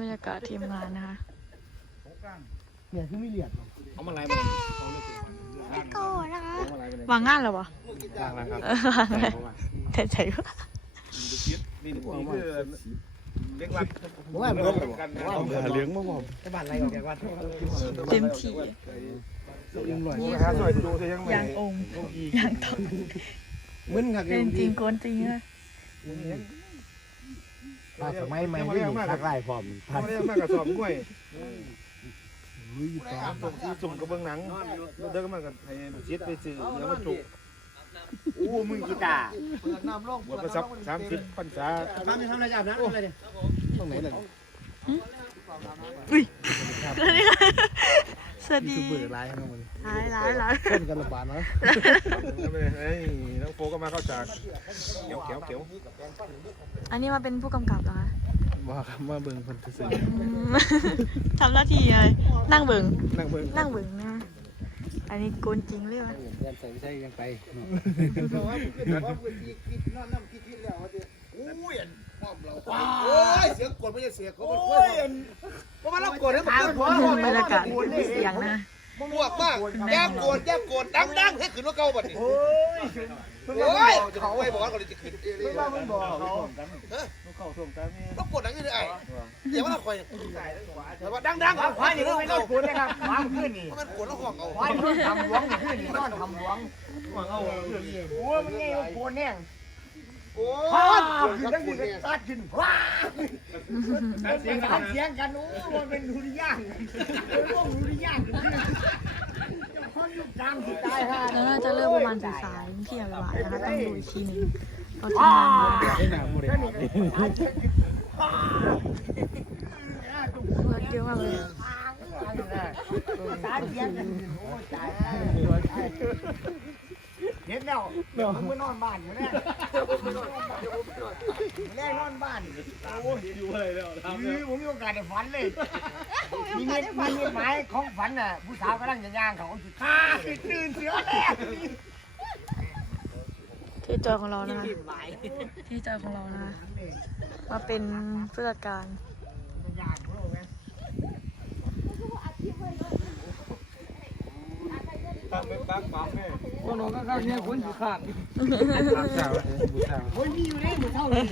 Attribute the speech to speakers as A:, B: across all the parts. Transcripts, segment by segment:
A: บรรยากาศทีมงานนะคะ
B: เนี่ยคือไม่เหลียด
C: เอามาไล่มา
A: ไม่โกรธนะคะ
C: เอามาไล่มาเลยวา
A: งงานเหรอวะ
C: วางแล้วครับ
A: เออวางเลยแต่ใจว่า
C: นี่นี่คือเล็กวัด
B: ผมว่าเหมือน
C: กัน
B: ผมว่าเหมือนเลี้ยงมั้งผม
C: ที่บ้านไรกันแกวัด
A: เต็มที่
B: อิ่มหน่อย
C: นี่ครับสวยดูสิยังไม่
A: ยางองค์ยางทอง
B: มึนครับ
A: เป็นจริงโกนจริงนะ
B: ถ้าสมัยใหม่ที่ทักไล่พร้อมพัน
C: ไม่ได้มากกระสอบกล้วย
B: ลุยต่อ
C: ส่งที่ส่งกระเบื้องหนังเดินมากันไอ้ชิดไปซื้อเดี๋ยวมาจุก
B: อู้มึงกีตาร์
C: บวชประสับสามสิบพรรษา
B: ทำจะทำอะไรจับนะอะไรเนี่ยตรงไหนล่ะ
A: สวัสดี
B: คือเบื่อร้ายครับมัน
A: ร้ายร้ายร้าย
B: เส้นกันระบาดนะ
C: ไอ้น้องโฟก็มาเข้าจากเขียวเขียวเขียว
A: อันนี้มาเป็นผู้กำกับเหรอคะ
B: ว่าคำว่าเบิ่งคนซื่อ
A: อืมทำหน้าที่อะไรนั่งเบิ่ง
C: นั่งเบิ่ง
A: นั่งเบิ่งนะอันนี้โกนจริงเลยวะ
B: ยันใส่ใช่ยังไป
D: โอ้ยเสียงกดไม่ใช่เสียงเขาเป็นคนเพราะว่าเรากดให้มันขึ้นหัว
A: บรรยากาศเสียงนะ
D: บวกมากแย่กดแย่กดดังดังให้ขึ้นว่าเก่าบัดนี้โอ้ยโอ้ยเขาไปบอกว่าเขาจะขึ้นไม่ว่ามึงบอกเขาเออ
C: เข้าส่งกันนี่
D: ต้องกดดังยังไงไอ้เดี๋ยวว่าเราคอยแต่ว่าดังดังครับควายนี่ไม่ต้องกดนะครับควายขึ้นนี่มันกดแล้วห้องเอาควายขึ้นทำหลวงขึ้นนี่นอนทำหลวง
C: เอา
D: โอ้ยมันไงมันโกนแน่ โอ้ยขึ้นทั้ดีตัดขึ้นว้า
C: เสียงกัน
D: เสียงกันโอ้มันเป็นดุริยางเป็นพวกดุริยางกลางสิตายห่า
A: แล้วน่าจะเริ่มประมาณสายๆเที่ยงบ่ายนะคะต้องดูอีกทีหนึงเราะทีมานเยอะ
B: ไอ้หนาโมเดล
A: รถเยอะมากเลย
D: ตาเสียงกันโอ้ตาย เห็นแล้วมึงไปนอนบ้านอยู่แน่แน่นอนบ้าน
C: อยู่อะไรแล้วทำ
D: ยื้อผมมีโอกาสได้ฝันเลยมีเงินมีเงินหมายของฝันน่ะผู้สาวกำลังจะย่างเขาสิฆ่าสิตื่นเสือแรก
A: ที่จอยของเรานะคะที่จอยของเรานะคะมาเป็นผู้จัดการ
C: ตั้งเป็นตั้งปั๊มเนี่ย
B: พว กน้องก็ข้างเนี่ยคนอยู่ขาดบูชาบูชา
D: โอ้ยมีอยู่นี่หมูเท่านี้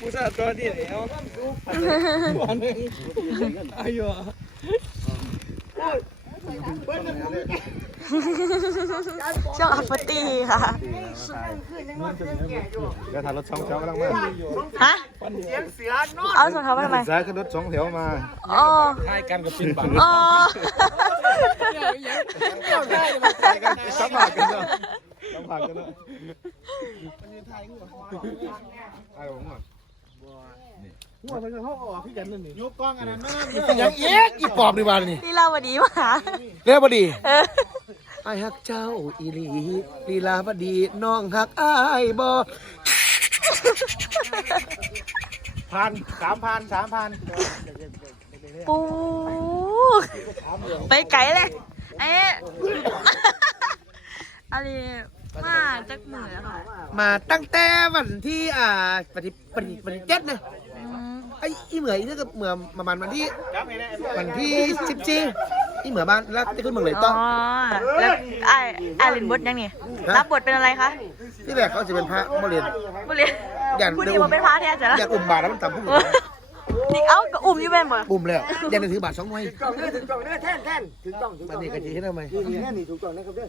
B: บูชาตัวที่ไหนเอาวันนึงอายุ
A: ช่วงอัปปตีค่ะ
C: เดี๋ยวถ่ายรถสองแถวกำลังมา
A: ฮะ
D: เสียงเสือนอน
A: เอาสองเท้าไปทำไม
C: ซ้ายขึ้นรถสองแถวมา
A: อ๋อ
B: ใช่กันกับปินบัง
A: อ๋อ
C: สัมผัสกันเนาะสัมผัสกันเนาะไอ้ผมอะ
B: หัวมันก็เขาออกพี่กันนั่นนี่
D: ยกกล้องอันนั้นนะ
B: ยังเอ๊กอีปอบดีวันนี่
A: ลีลาวดีมาหา
B: เรียบดี
A: เออ
B: ไอ้ฮักเจ้าอีหลีลีลาบดีน้องฮักอ้ายบ่
C: พันสามพันสามพัน
A: ปูไปไกลเลยเอ๊ะอะไรมาจากเหนือค่ะ
B: มาตั้งแต่วันที่อ่าปฏิปฏิปฏิเจ็ดนะ
A: อืม
B: ไอ้อีเหมือนี่ก็เหมือประมาณวันที่วันที่สิบสี่ อีเหมือบ้านแล้วจะขึ้นเมืองเลย
A: อ๋
B: ต้
A: อ
B: อง
A: แล้วไอ้ไอ้ลินบดยังนี่รับบทเป็นอะไรคะ
B: ที่แรกเขาจะเป็นพระโมเรียน
A: บุเรียน
B: อย่าง
A: ผู้
B: เดิ
A: นี้
B: ม
A: มาเป็นพระแท้จ้ะ
B: อยากอุ่มบาทแล้วมันต่ำผู้หญิง
A: นี่เอ้าก็อุ้มอยู่เป็นบ่
B: อุ่มแล้วยันถือบาทสองหน่วย
D: ถูกต้องเนี่ยถูกต้องเนี่ยแท่นแท่นถูกต้องถูก
B: มั
D: ต้
B: น
D: อง
B: นี่กะจีให้ทำไม
D: นี่นี่แน่นี่ถูกต้องนะครับเด้อ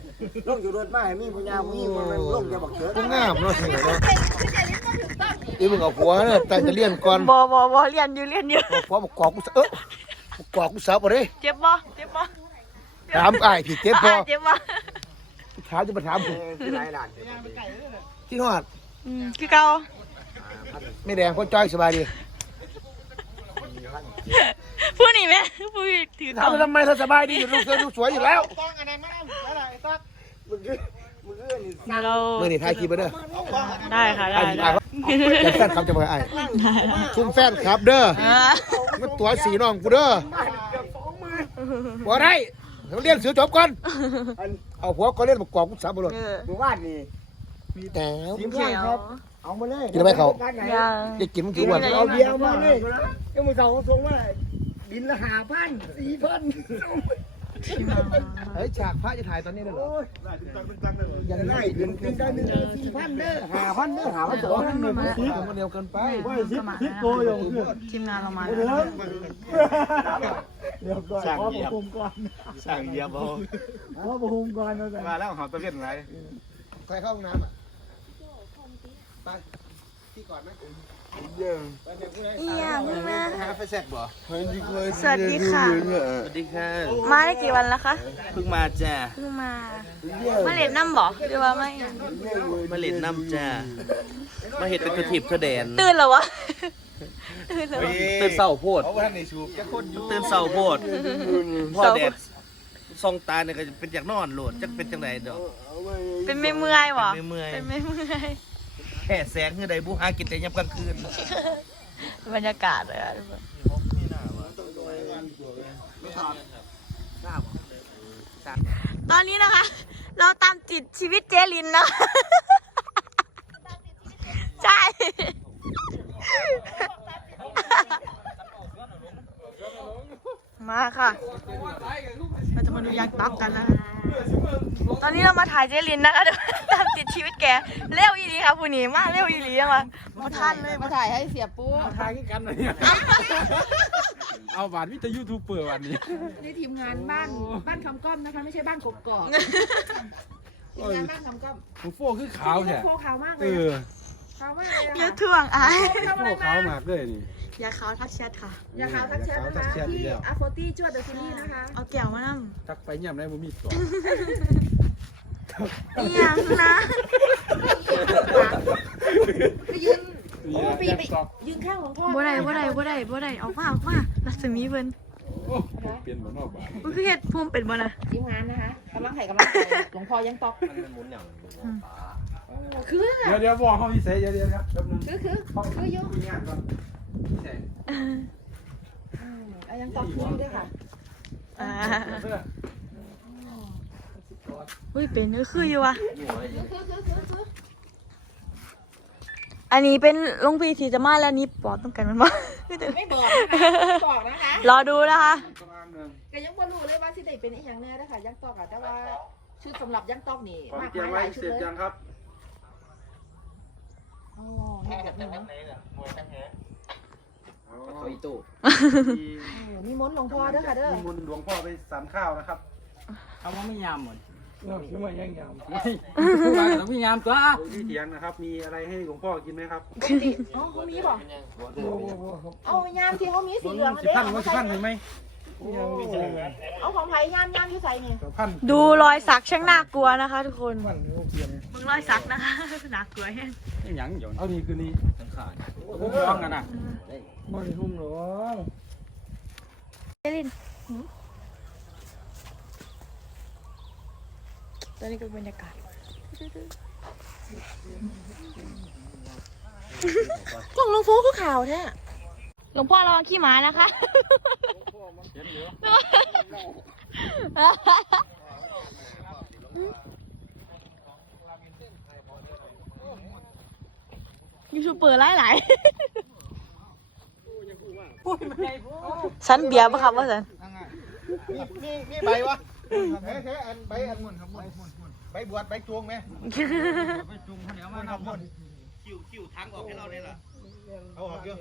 D: ลงอยู่รถมาให้มีปัญญามีมันลงจะบอกเถิด
B: กูงามเนาะเนาะอีมึงเอาผัวเนี่ยแต่จะเลี้ยนก่อน
A: บ่บ่บ่เรียนอยู่เรียนอยู่
B: ผัวบอกกอกกูเออบอ กกอกกูสาวบ่เลย
A: เจ็บบ่เจ็บบ่
B: ถามไอ้พี่เจ็บพอ
A: อ่าเจ็บบ่
B: ถามจะมาถามผม
D: ที่ไหนล่ะ
B: ที่นอด
A: อืมคือเก่า
B: ไม่แดงคนจ้อยสบายดี
A: ผู้นี่แม่ผู้ถือ
B: ถามทำไมเธอสบายดีอยู่ลูกเธอลูกสวยอยู่แล้ว
D: ต้องอันนั้นมาอะไรตักมึงคือมึงคือนี่
A: เดี๋ยวเรา
B: เมื่อนี่ถ่ายคลิปไปเด้อ
A: ได้ค่ะได้
B: ถ่ายคลิป
A: ได้
B: ไอ้เขา แต่แฟนคลับจะมาไอ้ชุ่มแฟนครับเด้อ
A: อ่า
B: มันตัวสีน้องกูเด้อบ่ได้เดี๋ยวเรียนเสือจบก่อนเอาผัวก็เล่นประกอบกูสาวบ่หลด
A: เออ
D: หมู่บ้านนี่
C: แก้ว
D: ทีมงานครับเอามาเลย
C: กินไหมเขา
A: ยัง
C: เด็กกินมันกี่วัน
D: เอาเบียร์มาเลยก็มึงเขาส่งมาบินละหาพันสี่พัน
C: เฮ้ยฉากพระจะถ่ายตอนนี้เลยเหรอ
D: ยังไงบินบินได้หนึ่งสี่พันเด้อหาพันเด้อหาพันสองพันหนึ่งสี่
C: มันเร็วเกินไป
D: ว่าสิบสิบตัวอย่างเงี้ย
A: ทีมงานเรามา
D: เดี๋ยว
A: แล้ว
D: เดี๋ยวก่อนขอประคุมก่อน
E: สั่งเยียบเอา
D: ขอประคุมก่อนนะ
E: มาแล้วหอมตะเวียนไร
C: ใครเข้าห้องน้ำอะไป พี่ก่อนไหม
A: อีหยังนะ
C: หาไฟแซกบ่
A: สวัสดีค่ะ
E: สวัสดีค่ะ
A: มาได้กี่วันแล้วคะ
E: เพิ่งมาจ้า
A: เพิ่งมา มาเล่นน้ำบ่หรือว่าไม่
E: มาเล่นน้ำจ้ามาเห็ดเป็นกระถิบกระแดน
A: ตื่นแล้ววะ ตื่นแล้ววะ
E: ตื่นเศร้าโพด
D: เอาไว้ในชูแค่คนอยู่
E: ตื่นเศร้าโพดพ่อ
A: เศร้า
E: แดดซองตาเนี่ยก็จะเป็นจากนอนโหลดจักเป็นจังไดดอก
A: เป็นไม่เมื่อยบ่
E: เป็นไม่เมื่อย
A: เป็นไม่เมื่อย
E: แค่แสงคือใดบุหากินแต่ยามกลางคืน
A: บรรยากาศเลยอะทุกคนตอนนี้นะคะ เราตามจิตชีวิตเจลินนะ ใช่ มาค่ะ เราจะมาดูยักษ์ตักกันนะคะตอนนี้เรามาถ่ายเจลินนะคะ เร็วอีหลีค่ะผู้นี้มาเร็วอีหลียังวะมาทันเลยมาถ่ายให้เสียปู
F: ทางกันเลยเอาบาทวิทยุทูบเปิดวันนี้
G: นี่ทีมงานบ้านบ้านคำก้อมนะคะไม่ใช่บ้านกกอกทีมงานบ้านคำก้อม
F: ผมโฟคือขาวแท้
G: โฟขาวมากเล
F: เอยอ
G: อะขาวมากเลย
A: เย
G: อะ
A: อะถ่วงอะ
G: ทำ
F: โฟ
G: อะไร
F: ขาว
G: มา
F: มากเลยนี่
A: อย่าเขาทักแชทค่ะ
G: อย่าขาวทักแชทนะคะที่อาโฟตี้จวดเดอะซีรีส์นะคะ
A: เอาแก้วมานั่ง
F: ทักไปย่ำได้บ่มีตัว
A: อีหยังนะ
G: ไปยืน
F: นี่
G: โอ้
F: นะ
G: ปี
F: แจ็
G: ไป
F: คต็อก
G: ยืนข้างหลวงพ่อ
A: บ่ได้บ่ได้บ่ได้บ่ได้ออกมาออกมารัศมีเพิ่น
F: โอ้เปลี่ยนหมดนอกบ้าน
A: มันคือเฮ็ดภูมิเป็นบ่น่ะ
G: ทีมงานนะคะกำลังไข่กำลังไข่หลวงพ่อยังตอกคือ
F: เดี๋ยวเดี๋ยวบอกเขาพิเศษเดี๋ยวเดี๋ยวครับแป๊บนึง
G: คือคือคืออยุ่
F: คุยงานก่อนพิเศษ
G: อะยังตอกคืออยู่ด้วยค่ะ
A: อ่า
F: เสื้อ
A: อุ้ยเป็นก็คืออยู่ว่ะ
G: คือคือคือคือคื อ
A: อันนี้เป็นหลวงพี่ที่จะมาแล้วนี่ปอดต้องกันมันบ่
G: ไม่บอกนะคะไม่บอกนะคะ
A: รอดูนะคะ
F: ประมาณนึง
G: ก็ยังบ่รู้เลยว่าสิได้เป็นอีหยังแน่นะคะยังตอกอะแต่ว่าชุดสำหรับยังตอกนี่
F: ความ
G: มาก
F: เตรียม
G: มายห
F: ไว้
G: ลายชุด
F: เสร็จ
G: เลย
F: ยังครับ
G: อ๋อนี่แบบนี้เนาะ
E: เขาอีตู้
F: มี
G: เออมีมนต์หลวงพ่อเด้อค่ะเด้อ
F: มีมนต์หลวงพ่อไปสานข้าวนะครับ
H: เขาว่าไม่ยามหมด
F: เรื่องที่มันยังยาว
H: ต้องไม่ยามตัว
F: ที่เถียงนะครับ มีอะไรให้หลวงพ่อกินไหมครับ
G: ปกติอ๋อเขามีบ่เอายามที่เขามีสีเหลืองอัน
F: สิ
G: เด้
F: พันว่าสิพันเห็นไหม
G: เอาของไผ่ยามยามที่ใส่นี่
F: สิพัน
A: ดูรอยสักช่างน่ากลัวนะคะ ทุกคนมึงรอยสักนะคะน่ากลัวแฮง
H: หยังอยู่
F: เอานี่คือนี่
H: สังขารผมร้องกันนะ
F: ไม่หุ้มหรอ
A: เจลิน ตอนนี้ก็บรรยากาศ
G: กล่องหลวงโฟคือขาวแท้
A: หลวงพ่อระวังขี้หมานะคะยูทูบเบอร์หลายหลายๆสันเบียร์ปะครับว่าสัน
C: มีมีมีใบวะ เฮ้ยเฮ้ยอันใบอันมุนครับมุนใบบวชใบจวงไหม
E: คิวคิวทางออกให้เราได้ล่ะ
C: เอาออกเยอะ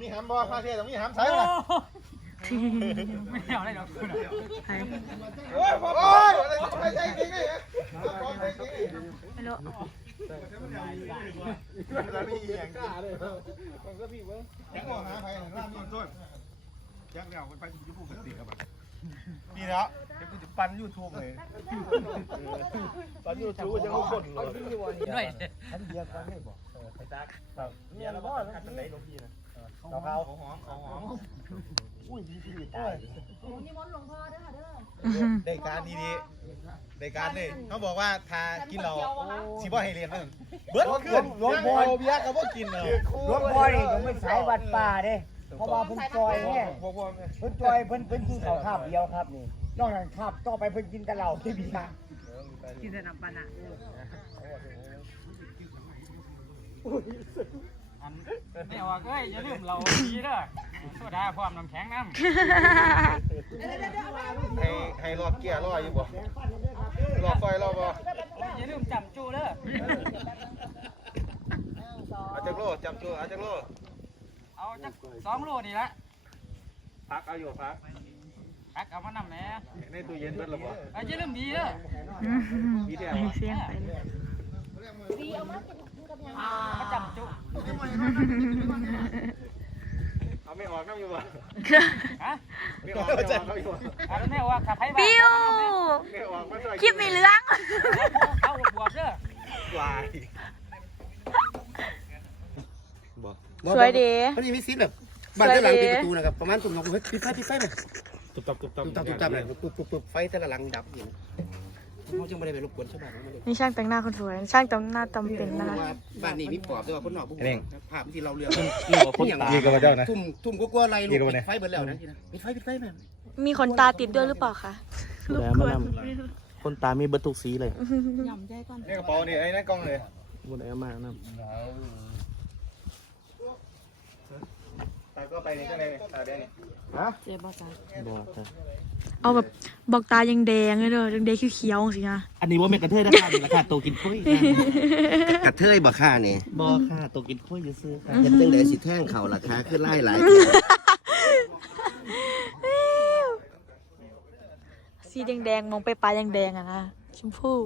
C: มีหำบ่พาเทศต้องมีหำใส่ไหม
H: ไม่เอาได้หรอก
C: โอ้ยโอ้ยอะไรใส่จริงไงฮะของใส่จริง
A: ไม่รู้
C: แล้วมีอย่างกล้าเลยมันก็พี่เว้ยยังมองหาใครล่ามต้นต้นยักษ์เดี่ยวมันไปยูทูบกันติครับนี่ แล้วเดี๋ยวกูจะปั่นยูทูบเลยปั่นยูทูบจะเขาคนเลย
H: ด้วย
C: อันเดียวกันไม่บอกเนี่ยแล้วบ่ทันไหนหลวงพี่นะเขาเขาหอมเขาหอมอุ้ยมีชีวิตได้
G: โอ้นี่มนต์หลวงพ่อเด้อค่ะเด้อ
C: ได้การดีดีได้การเลยเขาบอกว่าทากินเราสิบ่ให้เรียนนั่นเบิดขึ้นหลวงพ่อเบียร์ก็บ่กินเลย
D: หลวงพ่อนี่ผมไม่สายวัดป่าเด้ เพราะว่าเพิ่นจอยเนี่ยเพิ่นจอยเพิ่นเพิ่นกินข้าวคาบเดียวครับนี่นอกจากคาบต่อไปเพิ่นกินแต่เหล้าที่เบียร์
G: กินแต่น้ำปานะ
F: อันไม่ออกเอ้ยอย่าลืมเราดีเด้อโซดาพร้อมน้ำแข็งน้ำ
C: ให้ให้รอบเกียร์รออยู่บ่รอบไฟรอบบ่
F: อย่าลืมจำจูเด้อ
C: อาจักโลจำตัวอาจักโล
F: เอาจักสองโลนี่ละ
C: พักเอาอยู่พัก
F: พักเอามานำแหน่
C: ในตู้เย็นเบิดแล้วบ่
F: เอาอย่าลืมดีเด้อ
C: มีแท้
A: เสียงไปเลย
F: มาจำจู
C: เอาไม่ออกน้ำอยู่บ่
F: ฮะ
C: ไม่ออกไม่ออกอยู่บ่
F: เอาแล้วแม่ว่าขับไผบ้าน
A: ปิ้ว
C: ไม่ออกมาหน่อย
A: คลิปมีเรื่อง
F: เอาบวบเด้อ
C: วาย
A: สวยดี
B: มันมีซิดแบบบ้านแต่หลังปิดประตูนะครับประมาณตุ่มลงเฮ้ยปิดไฟปิดไฟไหม
C: ตุ๊บตับตุ๊บตับ
B: ตุ่มตับตุ่มตับเลยปุ๊บปุ๊บปุ๊บไฟแต่ละหลังดับอย่างเขาจึงไม่ได้ไปรบกวนชาวบ้านเขาไม่ได้
A: นี่ช่างแต่งหน้าคนสวยช่างแต่งหน้าจำเป็นนะคะ
B: ว่าบ้านนี้มีปอบแต่ว่าคนนอกพวกภาพที่เราเรือ
C: ยีกับเจ้านะ
B: ทุ่มทุ่มก็กลัวไรลูกปิดไฟเบิดแล้วนะปิดไฟปิดไฟแม่
A: มีขนตาติดด้วยหรือเปล่าคะลูกควร
I: คนตามีเบิดทุกสีเลย
C: นี่กระเป๋านี่ไอ้นั่นกล้องเลย
I: บนแอร์มากนะ
C: ตาก็ไปนี่ก็เลยตาแดงนี่
I: บอกจ้ะ
A: เอาแบบบอกตายังแดงเลยเด้อยังแดงเขียวๆสินะ
I: อันนี้ว่าแม่กระเทยราคาดีราคาโตกินพุ้ย
B: กระเทยบ่ค่านี่
I: บอค่ะโตกินพุ้ยจะซื้อค่ะ
B: เห็นจังไดสิแท่งเข่าราคาขึ้นไล่หลาย
A: สีแดงๆมองไปปลายยังแดงอะนะชมพู่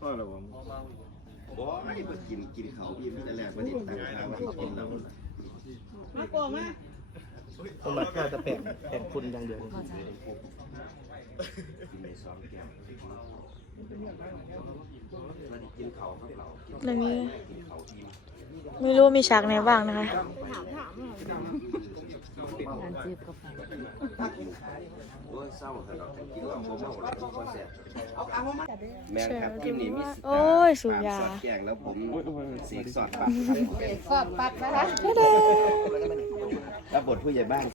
C: เออแล้วผม
B: บ่ไอ้บ่กินกินเขาพี่มีแต่แรกบ่ได้ตั้งค่าว่ากินเรา
I: ต้องมาข้าวจะแปะแปะคุณอย่างเดียว
A: เรื่องนี้ไม่รู้ว่ามีฉากไหนบ้างนะคะ
B: แม่นครับทีมนี้มี
A: โอ้ยสูบยา
B: สอดแกงแล้วผมสีสอดปัด
G: สอดปัดนะคะ
B: แล้วบทผู้ใหญ่บ้าน